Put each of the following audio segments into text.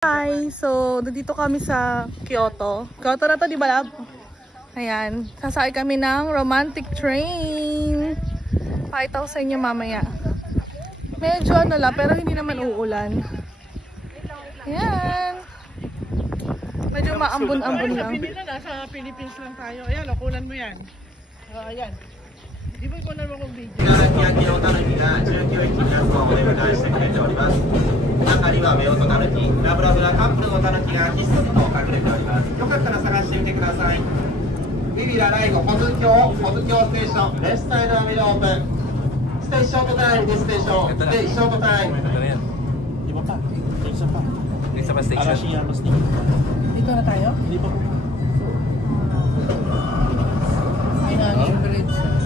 Hi! So, nandito kami sa Kyoto. Kyoto na to, di ba, lab? Ayan. Sasakay kami ng romantic train. Pakita ko sa inyo mamaya. Medyo ano lang, pero hindi naman uulan. Ayan. Medyo maambon-ambon lang. Sabi nila, nasa Philippines lang tayo. Ayan, kunan mo yan. Ayan. Di ba kunan mo kong video? 中には夫婦タヌキ、ラブラブなカップルのタヌキがひっそりと隠れております。よかったら探してみてください。ビビラライゴ保津峡ステーション、レフトサイドはミドオープン。ステーショートタイムです、ステーション。ステーショートタイム。Di ba pa? Isa pa. Isa pa station. Arashiyama Station. Dito na tayo? Hindi pa po. Ay, hanging bridge.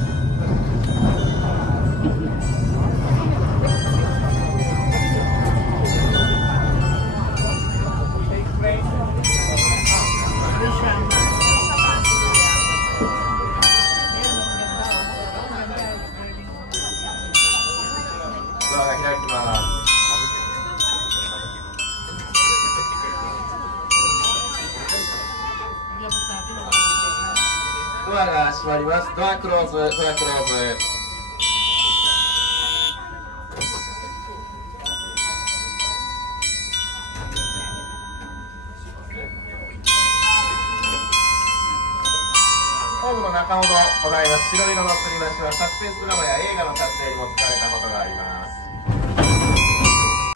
ドアが閉まります。ドアクローズ、ドアクローズ。ホームの中ほどございます。白色の吊り橋はサスペンスドラマや映画の撮影にも使われたことがあります。